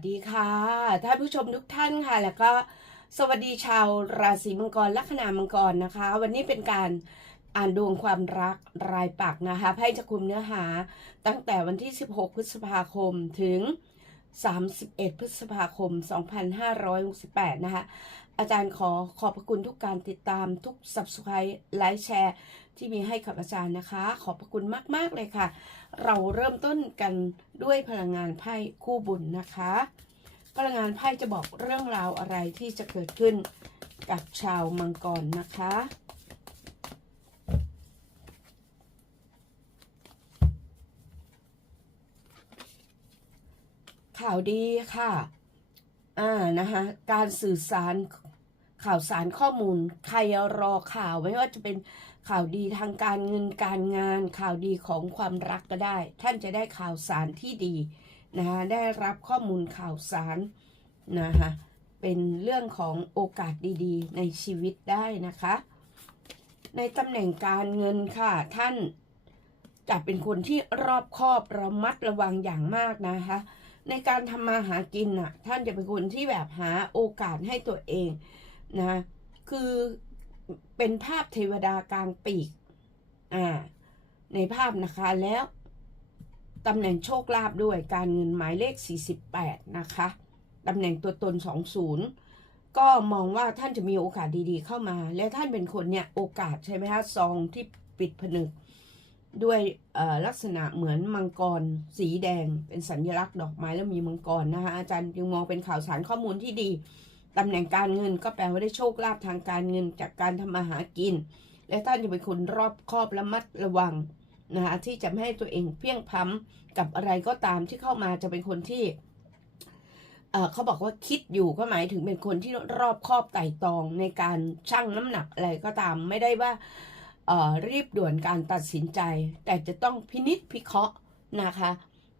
วัสดีค่ะท่านผู้ชมทุกท่านค่ะ แล้วก็สวัสดีชาวราศีมังกรลัคนามังกรนะคะ วันนี้เป็นการอ่านดวงความรักรายปักนะคะไพ่จะคุมเนื้อหาตั้งแต่วันที่ 16 พฤษภาคมถึง 31 พฤษภาคม 2568 นะคะ อาจารย์ขอขอบพระคุณทุกการติดตามทุก subscribe ไลค์แชร์ที่มีให้กับอาจารย์นะคะ ขอบพระคุณมาก ๆ เลยค่ะ เราเริ่มต้นกันด้วยพลังงานไพ่คู่บุญนะคะ พลังงานไพ่จะบอกเรื่องราวอะไรที่จะเกิดขึ้นกับชาวมังกรนะคะข่าวดีค่ะ อ่า นะคะ การสื่อสาร ข่าวสารข้อมูล ใครรอข่าวไม่ว่าจะเป็นข่าวดีทางการเงินการงาน ข่าวดีของความรักก็ได้ ท่านจะได้ข่าวสารที่ดีนะคะได้รับข้อมูลข่าวสารนะคะเป็นเรื่องของโอกาสดีๆ ในชีวิตได้นะคะ ในตำแหน่งการเงินค่ะท่านจะเป็นคนที่รอบคอบระมัดระวังอย่างมากนะคะในการทำมาหากินน่ะท่านจะเป็นคนที่แบบหาโอกาสให้ตัวเอง นะคือเป็นภาพเทวดากลางปีกอ่าในภาพนะคะแล้วตำแหน่งโชคลาภด้วยการเงินหมายเลข 48 นะคะตำแหน่งตัวตน 20 ก็มองว่าท่านจะมีโอกาสดีๆเข้ามา และท่านเป็นคนเนี่ยโอกาสใช่ไหมคะซองที่ปิดผนึก ด้วยลักษณะเหมือนมังกรสีแดง เป็นสัญลักษณ์ดอกไม้แล้วมีมังกรนะคะอาจารย์จึงมองเป็นข่าวสารข้อมูลที่ดี ตำแหน่งการเงินก็แปลว่าได้โชคลาภทางการเงินจากการทำมาหากิน และท่านจะเป็นคนรอบคอบและมัดระวังนะคะที่จะไม่ให้ตัวเองเพียงพ้ำกับอะไรก็ตามที่เข้ามาจะเป็นคนที่เเขาบอกว่าคิดอยู่ก็หมายถึงเป็นคนที่รอบคอบไต่ตองในการชั่งน้ำหนักอะไรก็ตามไม่ได้ว่ารีบด่วนการตัดสินใจ แต่จะต้องพินิษพิเคราะห์นะคะ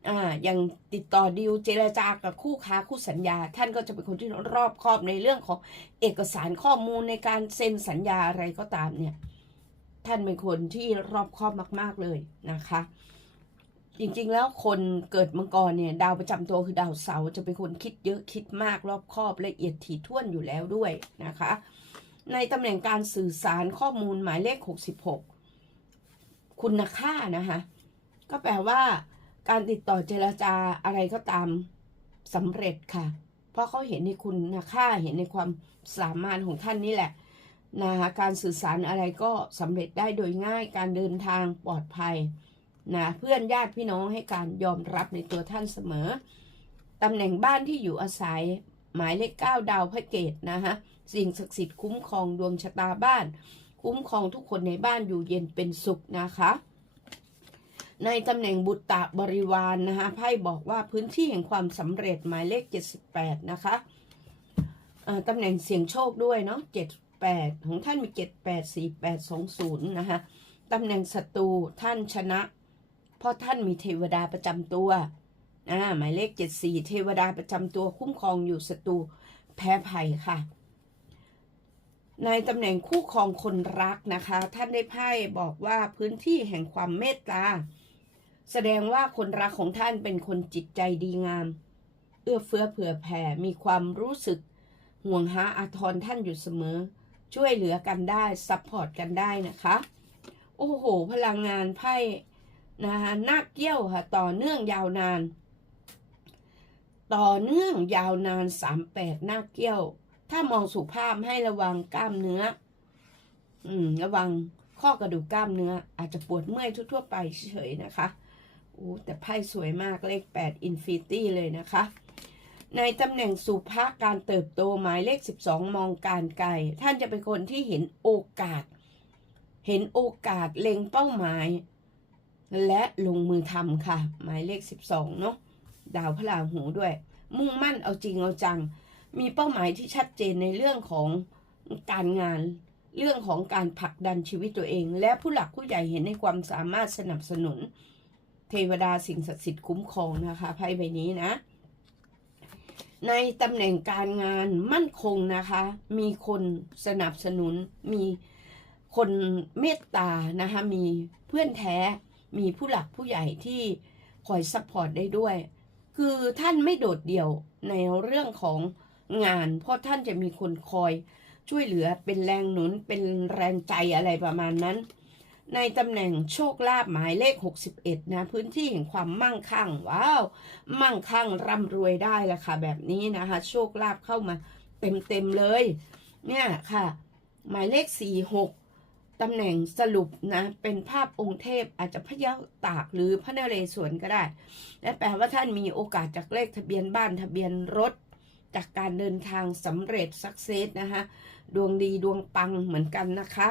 อ่าอย่างติดต่อดีลเจรจากับคู่ค้าคู่สัญญา ท่านก็จะเป็นคนที่รอบคอบในเรื่องของเอกสารข้อมูลในการเซ็นสัญญาอะไรก็ตามเนี่ย ท่านเป็นคนที่รอบคอบมาก ๆเลยนะคะ จริงๆแล้วคนเกิดมังกรเนี่ย ดาวประจำตัวคือดาวเสาร์จะเป็นคนคิดเยอะคิดมากรอบคอบละเอียดถี่ถ้วนอยู่แล้วด้วยนะคะ ในตำแหน่งการสื่อสารข้อมูลหมายเลข 66 คุณค่านะคะก็แปลว่า การติดต่อเจรจาอะไรก็ตามสำเร็จค่ะ เพราะเขาเห็นในคุณค่าเห็นในความสามารถของท่านนี่แหละนะคะการสื่อสารอะไรก็สำเร็จได้โดยง่ายการเดินทางปลอดภัยนะเพื่อนญาติพี่น้องให้การยอมรับในตัวท่านเสมอตำแหน่งบ้านที่อยู่อาศัย หมายเลขเก้าดาวพระเกตนะคะสิ่งศักดิ์สิทธิ์คุ้มครองดวงชะตาบ้าน คุ้มครองทุกคนในบ้านอยู่เย็นเป็นสุขนะคะ ในตำแหน่งบุตรตะบริวารนนะคะไพ่บอกว่าพื้นที่แห่งความสำเร็จหมายเลข 78 นะคะตำแหน่งเสี่ยงโชคด้วยเนาะ78 ของท่านมี 78 48 20 นะคะตำแหน่งศัตรูท่านชนะ เพราะท่านมีเทวดาประจำตัวอ่าหมายเลข 74 เทวดาประจำตัวคุ้มครองอยู่ศัตรูแพ้ภัยค่ะ ในตำแหน่งคู่ครองคนรักนะคะ ท่านได้ไพ่บอกว่าพื้นที่แห่งความเมตตา แสดงว่าคนรักของท่านเป็นคนจิตใจดีงาม เอื้อเฟื้อเผื่อแผ่ มีความรู้สึก ห่วงหาอาทรท่านอยู่เสมอ ช่วยเหลือกันได้ ซัพพอร์ตกันได้นะคะ โอ้โห พลังงานไพ่นะคะนาคเกี้ยวค่ะ ต่อเนื่องยาวนาน ต่อเนื่องยาวนานสามแปดนาคเกี้ยว ถ้ามองสุภาพให้ระวังกล้ามเนื้อ อืม ระวังข้อกระดูกกล้ามเนื้อ อาจจะปวดเมื่อยทั่วๆไปเฉยๆนะคะ อ้แต่ไพ่สวยมากเลข 8 Infinity เลยนะคะ ในตำแหน่งสุภาการเติบโตหมายเลข 12 มองการไกล ท่านจะเป็นคนที่เห็นโอกาส เห็นโอกาสเล็งเป้าหมาย และลงมือทำค่ะ หมายเลข 12 เนาะดาวพลาหูด้วย มุ่งมั่นเอาจริงเอาจัง มีเป้าหมายที่ชัดเจนในเรื่องของการงานเรื่องของการผลักดันชีวิตตัวเอง และผู้หลักผู้ใหญ่เห็นในความสามารถสนับสนุน เทวดาสิ่งศักดิ์สิทธิ์คุ้มครองนะคะไพ่ใบนี้นะ ในตำแหน่งการงานมั่นคงนะคะ มีคนสนับสนุน มีคนเมตตานะคะมีเพื่อนแท้ มีผู้หลักผู้ใหญ่ที่คอยซัพพอร์ตได้ด้วย คือท่านไม่โดดเดี่ยวในเรื่องของงาน เพราะท่านจะมีคนคอยช่วยเหลือเป็นแรงหนุนเป็นแรงใจอะไรประมาณนั้น ในตำแหน่งโชคลาภหมายเลข 61 นะ พื้นที่แห่งความมั่งคั่ง ว้าว มั่งคั่งร่ำรวยได้ละค่ะ แบบนี้นะคะ โชคลาภเข้ามาเต็มๆเลย เนี่ยค่ะ หมายเลข 46 ตำแหน่งสรุปนะ เป็นภาพองค์เทพอาจจะพระยาตากหรือพระนเรศวรก็ได้ และแปลว่าท่านมีโอกาสจากเลขทะเบียนบ้านทะเบียนรถจากการเดินทางสำเร็จสักเซสนะคะดวงดีดวงปังเหมือนกันนะคะ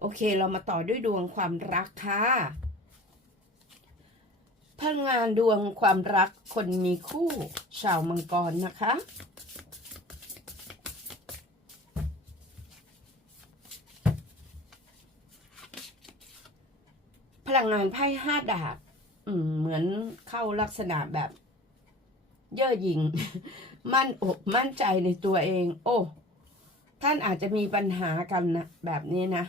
โอเค เรามาต่อด้วยดวงความรักค่ะพลังงานดวงความรักคนมีคู่ ชาวมังกรนะคะ พลังงานไพ่ห้าดาบเหมือนเข้าลักษณะแบบเย่อหยิ่ง มั่นอกมั่นใจในตัวเอง โอ้ ท่านอาจจะมีปัญหากันนะแบบนี้นะ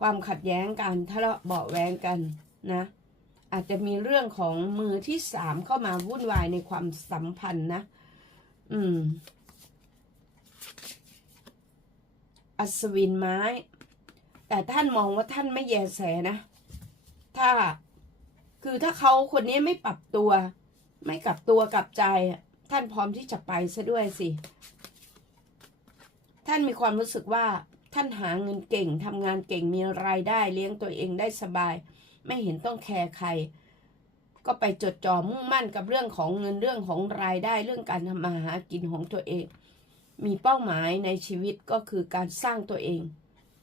ความขัดแย้งกันทะเลาะเบาแวงกันนะอาจจะมีเรื่องของมือที่สามเข้ามาวุ่นวายในความสัมพันธ์นะ อืม อัศวินไม้ แต่ท่านมองว่าท่านไม่แยแสนะ ถ้า คือถ้าเขาคนนี้ไม่ปรับตัว ไม่กลับตัวกลับใจ ท่านพร้อมที่จะไปซะด้วยสิ ท่านมีความรู้สึกว่า ท่านหาเงินเก่งทำงานเก่งมีรายได้เลี้ยงตัวเองได้สบาย ไม่เห็นต้องแคร์ใคร ก็ไปจดจ่อมุ่งมั่นกับเรื่องของเงินเรื่องของรายได้เรื่องการทำมาหากินของตัวเอง มีเป้าหมายในชีวิตก็คือการสร้างตัวเอง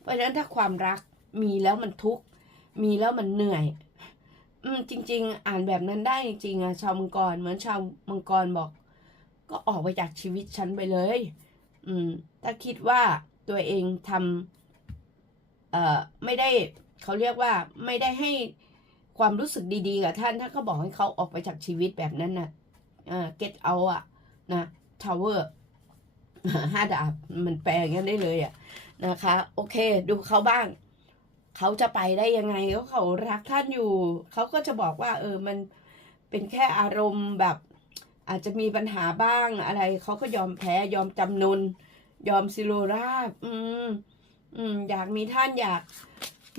เพราะฉะนั้นถ้าความรักมีแล้วมันทุกข์มีแล้วมันเหนื่อย อืมจริง ๆ อ่านแบบนั้นได้จริงๆอะชาวมังกรเหมือนชาวมังกรบอก ก็ออกไปจากชีวิตฉันไปเลย อืม ถ้าคิดว่า ตัวเองทำเอ่อไม่ได้เขาเรียกว่าไม่ได้ให้ความรู้สึกดีๆกับท่านถ้าเขาบอกให้เขาออกไปจากชีวิตแบบนั้นนะอ่า get out อะนะ tower ห้าดาบมันแปลอย่างนั้นได้เลยอะนะคะ โอเค ดูเขาบ้าง เขาจะไปได้ยังไงก็เขารักท่านอยู่ เขาก็จะบอกว่า เออมันเป็นแค่อารมณ์แบบ อาจจะมีปัญหาบ้างอะไร เขาก็ยอมแพ้ยอมจำนน ยอมซิโรราบ อืม อืม อยากมีท่านอยาก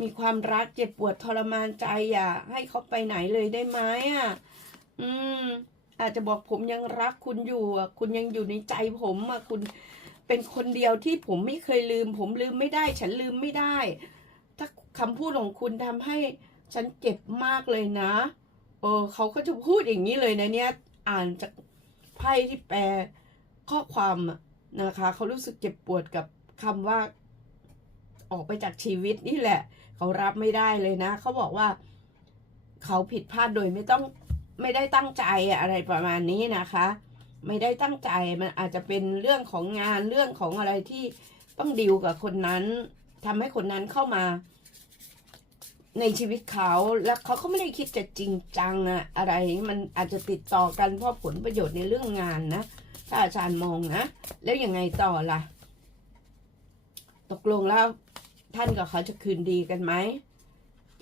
มีความรักเจ็บปวดทรมานใจอย่าให้เขาไปไหนเลยได้ไหมอะ อืม อาจจะบอกผมยังรักคุณอยู่อะ คุณยังอยู่ในใจผมอะ คุณเป็นคนเดียวที่ผมไม่เคยลืม ผมลืมไม่ได้ ฉันลืมไม่ได้ ถ้าคำพูดของคุณทำให้ฉันเจ็บมากเลยนะเออเขาก็จะพูดอย่างนี้เลยนะเนี่ย อ่านจากไพ่ที่แปลข้อความอะ นะคะเขารู้สึกเจ็บปวดกับคำว่าออกไปจากชีวิตนี่แหละ เขารับไม่ได้เลยนะ เขาบอกว่า เขาผิดพลาดโดยไม่ต้องไม่ได้ตั้งใจอะไรประมาณนี้นะคะ ไม่ได้ตั้งใจมันอาจจะเป็นเรื่องของงานเรื่องของอะไรที่ต้องดิวกับคนนั้นทำให้คนนั้นเข้ามา ในชีวิตเขาแล้วเขาก็ไม่ได้คิดจะจริงจังอะอะไรมันอาจจะติดต่อกันเพราะผลประโยชน์ในเรื่องงานนะ ถ้าอาจารย์มองนะ แล้วยังไงต่อล่ะ ตกลงแล้วท่านกับเขาจะคืนดีกันไหม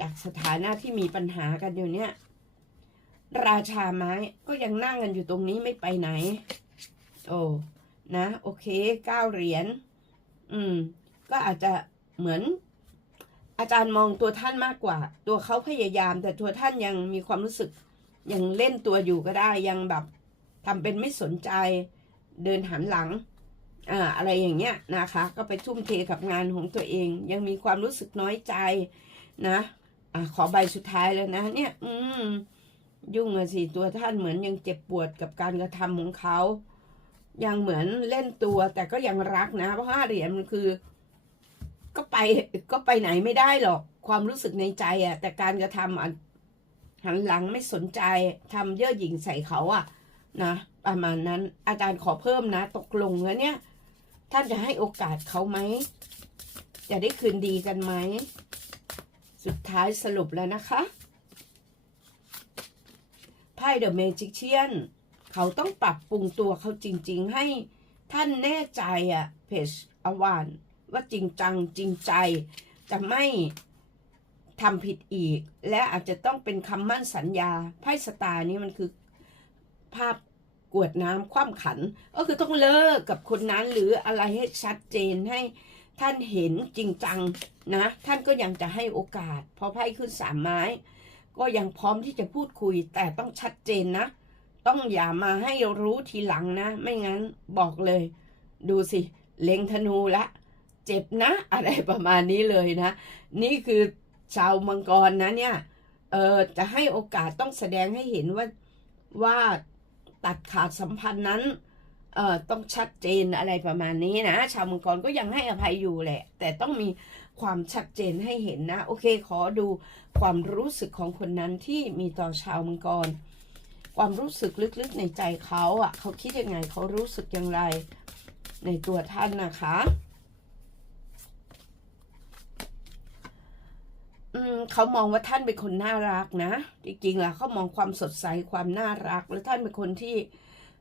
จากสถานะที่มีปัญหากันอยู่เนี่ย ราชาไม้ก็ยังนั่งกันอยู่ตรงนี้ไม่ไปไหน โอ้นะ โอเคเก้าเหรียญอืม ก็อาจจะเหมือน อาจารย์มองตัวท่านมากกว่า ตัวเขาพยายาม แต่ตัวท่านยังมีความรู้สึกยังเล่นตัวอยู่ก็ได้ยังแบบทำเป็นไม่สนใจ เดินหันหลังอ่าอะไรอย่างเงี้ยนะคะ ก็ไปทุ่มเทกับงานของตัวเอง ยังมีความรู้สึกน้อยใจนะอ่าขอใบสุดท้ายแล้วนะ เนี่ย อืม ยุ่งอะสิตัวท่านเหมือนยังเจ็บปวดกับการกระทำของเขายังเหมือนเล่นตัวแต่ก็ยังรักนะ เพราะห้าเหรียญมันคือ ก็ไปก็ไปไหนไม่ได้หรอก ความรู้สึกในใจอะแต่การกระทำอะหันหลังไม่สนใจทำเย่อหยิ่งใส่เขาอะ นะประมาณนั้นอาจารย์ขอเพิ่มนะ ตกลงแล้วเนี่ย ท่านจะให้โอกาสเขาไหม จะได้คืนดีกันไหม สุดท้ายสรุปแล้วนะคะไพ่เดอะเมจิเชียนเขาต้องปรับปรุงตัวเขาจริง ๆ ให้ท่านแน่ใจอะเพจอวานว่าจริงจังจริงใจ จะไม่ทำผิดอีก และอาจจะต้องเป็นคำมั่นสัญญาไพ่สตาร์นี้มันคือภาพ กวดน้ำคว่ำขัน ก็คือต้องเลิกกับคนนั้นหรืออะไรให้ชัดเจนให้ท่านเห็นจริงจังนะ ท่านก็ยังจะให้โอกาส พอไพ่ขึ้นสามไม้ ก็ยังพร้อมที่จะพูดคุยแต่ต้องชัดเจนนะ ต้องอย่ามาให้รู้ทีหลังนะ ไม่งั้นบอกเลย ดูสิ เล็งธนูละ เจ็บนะ อะไรประมาณนี้เลยนะ นี่คือชาวมังกรนะเนี่ย เออจะให้โอกาสต้องแสดงให้เห็นว่าว่า ตัดขาดสัมพันธ์นั้นเอ่อต้องชัดเจนอะไรประมาณนี้นะ ชาวมังกรก็ยังให้อภัยอยู่แหละ แต่ต้องมีความชัดเจนให้เห็นนะ โอเค ขอดูความรู้สึกของคนนั้นที่มีต่อชาวมังกร ความรู้สึกลึกๆในใจเขาอะ เขาคิดยังไงเขารู้สึกอย่างไร ในตัวท่านนะคะ อืม เขามองว่าท่านเป็นคนน่ารักนะ จริงๆล้วเขามองความสดใสความน่ารัก แล้วท่านเป็นคนที่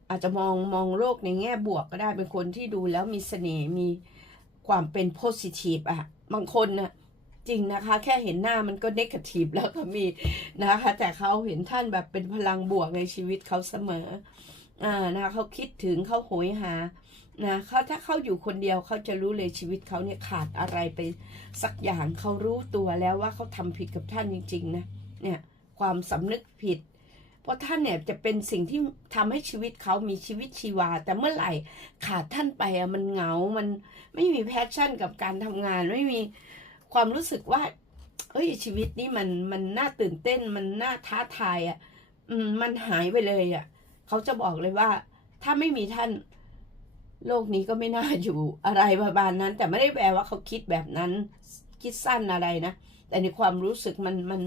อาจจะมองมองโลกในแง่บวกก็ได้เป็นคนที่ดูแล้วมีเสน่ห์มีความเป็นโพสิทีฟอะบางคนนะจริงนะคะ แค่เห็นหน้ามันก็เนกาทีฟแล้วก็มีนะคะ แต่เขาเห็นท่านแบบเป็นพลังบวกในชีวิตเขาเสมอ อ่านะเขาคิดถึงเขาโหยหานะเขาถ้าเขาอยู่คนเดียวเขาจะรู้เลยชีวิตเขาเนี่ยขาดอะไรไปสักอย่างเขารู้ตัวแล้วว่าเขาทำผิดกับท่านจริง ๆ นะเนี่ยความสำนึกผิด เพราะท่านเนี่ยจะเป็นสิ่งที่ทำให้ชีวิตเขามีชีวิตชีวา แต่เมื่อไหร่ขาดท่านไปอะมันเหงา มันไม่มีแพชชั่นกับการทำงาน ไม่มีความรู้สึกว่าเอ้ยชีวิตนี้มันมันน่าตื่นเต้นมันน่าท้าทายอะ่ะมมันหายไปเลยอะ่ะ เขาจะบอกเลยว่า ถ้าไม่มีท่านโลกนี้ก็ไม่น่าอยู่อะไรประมาณนั้น แต่ไม่ได้แปลว่าเขาคิดแบบนั้น คิดสั้นอะไรนะ แต่ในความรู้สึกมันมัน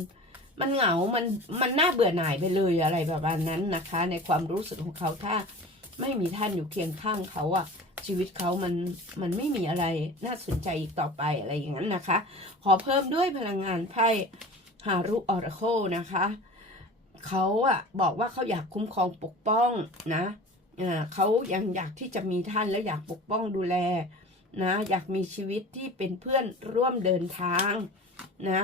มันเหงา มันมันน่าเบื่อหน่ายไปเลยอะไรประมาณนั้นนะคะ ในความรู้สึกของเขาถ้าไม่มีท่านอยู่เคียงข้างเขาอะชีวิตเขามันมันไม่มีอะไรน่าสนใจอีกต่อไปอะไรอย่างนั้นนะคะ ขอเพิ่มด้วยพลังงานไพ่ฮารุออร์โคนะคะ เขาอะบอกว่าเขาอยากคุ้มครองปกป้องนะเขายังอยากที่จะมีท่านและอยากปกป้องดูแลนะอยากมีชีวิตที่เป็นเพื่อนร่วมเดินทางนะ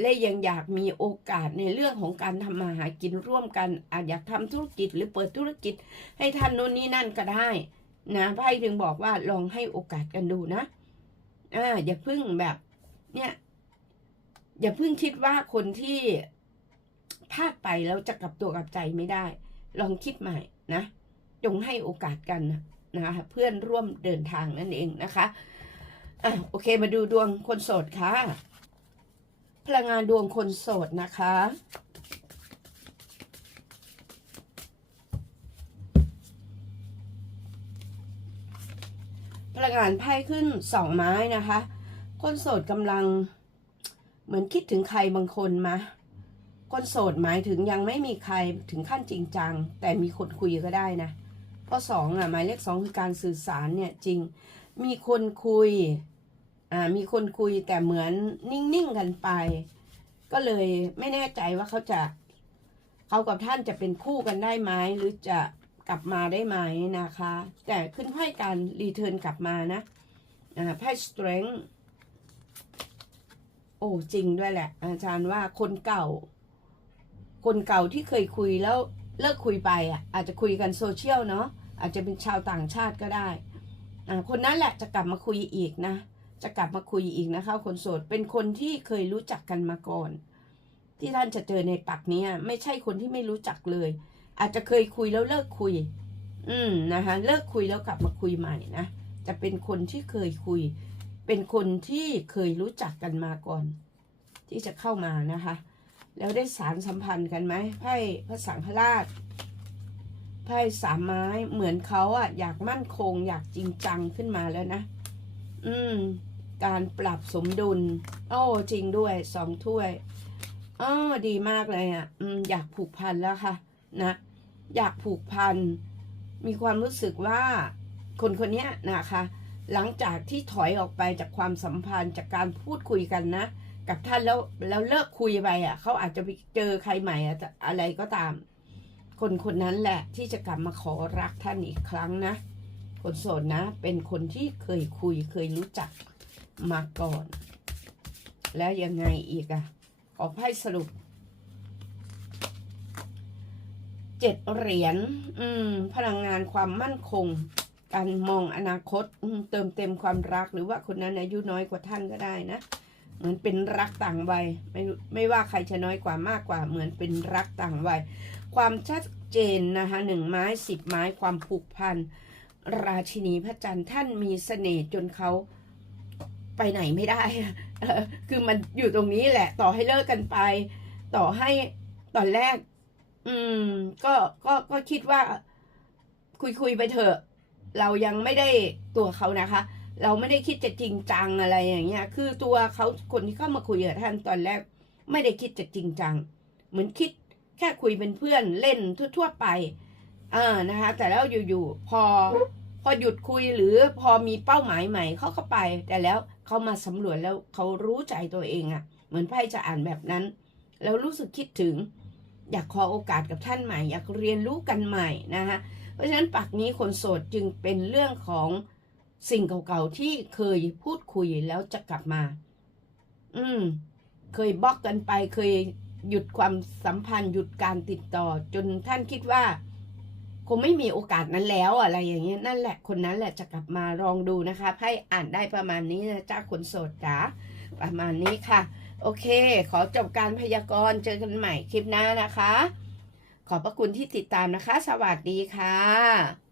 และยังอยากมีโอกาสในเรื่องของการทำมาหากินร่วมกัน อาจอยากทำธุรกิจหรือเปิดธุรกิจให้ท่านโน่นนี่นั่นก็ได้นะไพ่ถึงบอกว่าลองให้โอกาสกันดูนะอ่าอย่าพึ่งแบบเนี่ยอย่าพึ่งคิดว่าคนที่ พลาดไปแล้วจะกลับตัวกลับใจไม่ได้ ลองคิดใหม่นะ จงให้โอกาสกันนะคะเพื่อนร่วมเดินทางนั่นเองนะคะอะโอเคมาดูดวงคนโสดค่ะ พลังงานดวงคนโสดนะคะพลังงานไพ่ขึ้นสองไม้นะคะ คนโสดกำลังเหมือนคิดถึงใครบางคนมา คนโสดหมายถึงยังไม่มีใครถึงขั้นจริงจัง แต่มีคนคุยก็ได้นะเพราะสองอะหมายเลขสองคือการสื่อสารเนี่ยจริง มีคนคุยอ่ามีคนคุยแต่เหมือนนิ่งๆกันไป ก็เลยไม่แน่ใจว่าเขาจะเขากับท่านจะเป็นคู่กันได้ไหมหรือจะกลับมาได้ไหมนะคะ แต่ขึ้นไพ่การรีเทิร์นกลับมานะอ่าไพ่ strength โอ้จริงด้วยแหละ อาจารย์ว่าคนเก่า คนเก่าที่เคยคุยแล้วเลิกคุยไปอะอาจจะคุยกันโซเชียลเนาะอาจจะเป็นชาวต่างชาติก็ได้คนนั้นแหละจะกลับมาคุยอีกนะ จะกลับมาคุยอีกนะคะ คนโสดเป็นคนที่เคยรู้จักกันมาก่อน ที่ท่านจะเจอในปักนี้ไม่ใช่คนที่ไม่รู้จักเลย อาจจะเคยคุยแล้วเลิกคุย อืมนะคะเลิกคุยแล้วกลับมาคุยใหม่นะจะเป็นคนที่เคยคุย เป็นคนที่เคยรู้จักกันมาก่อน ที่จะเข้ามานะคะ แล้วได้สารสัมพันธ์กันไหมไพ่พระสังฆราชไพ่สามไม้เหมือนเขาอะอยากมั่นคง อยากจริงจังขึ้นมาแล้วนะ อืม การปรับสมดุล โอ้จริงด้วยสองถ้วยอ๋อดีมากเลยอะอืมอยากผูกพันแล้วค่ะ นะ อยากผูกพัน มีความรู้สึกว่าคนคนนี้นะคะ หลังจากที่ถอยออกไปจากความสัมพันธ์จากการพูดคุยกันนะ กับท่านแล้วแล้วเลิกคุยไปอะเขาอาจจะไปเจอใครใหม่อะอะไรก็ตาม คนคนนั้นแหละ ที่จะกลับมาขอรักท่านอีกครั้งนะ คนโสดนะ เป็นคนที่เคยคุยเคยรู้จักมาก่อน แล้วยังไงอีกอะ ขอไพ่สรุปเจ็ดเหรียญอืม พลังงานความมั่นคง การมองอนาคตเติมเต็มความรักหรือว่าคนนั้นอายุน้อยกว่าท่านก็ได้นะ เหมือนเป็นรักต่างวัยไม่ไม่ว่าใครจะน้อยกว่ามากกว่า เหมือนเป็นรักต่างวัยความชัดเจนนะคะหนึ่งไม้สิบไม้ความผูกพันราชินีพระจันทร์ท่านมีเสน่ห์จนเขาไปไหนไม่ได้ คือมันอยู่ตรงนี้แหละ ต่อให้เลิกกันไป ต่อให้ตอนแรก อืม ก็ก็ก็คิดว่า คุยคุยไปเถอะ เรายังไม่ได้ตัวเขานะคะ เราไม่ได้คิดจะจริงจังอะไรอย่างเงี้ย คือตัวเขาคนที่เข้ามาคุยกับท่านตอนแรก ไม่ได้คิดจะจริงจัง เหมือนคิดแค่คุยเป็นเพื่อนเล่นทั่วๆไปอ่านะคะ แต่แล้วอยู่ๆพอพอหยุดคุยหรือพอมีเป้าหมายใหม่เขาก็ไป แต่แล้วเขามาสำรวจแล้วเขารู้ใจตัวเองอะ่ะ เหมือนไพ่จะอ่านแบบนั้น แล้วรู้สึกคิดถึง อยากขอโอกาสกับท่านใหม่ อยากเรียนรู้กันใหม่นะคะเพราะฉะนั้นปักนี้คนโสดจึงเป็นเรื่องของ สิ่งเก่าๆที่เคยพูดคุยแล้วจะกลับมา อืม เคยบล็อกกันไป เคยหยุดความสัมพันธ์ หยุดการติดต่อ จนท่านคิดว่าคงไม่มีโอกาสนั้นแล้วอะไรอย่างเงี้ยนั่นแหละคนนั้นแหละจะกลับมาลองดูนะคะให้อ่านได้ประมาณนี้นะจ้าคนโสดจ๋าประมาณนี้ค่ะ โอเค ขอจบการพยากรณ์เจอกันใหม่คลิปหน้านะคะ ขอบพระคุณที่ติดตามนะคะ สวัสดีค่ะ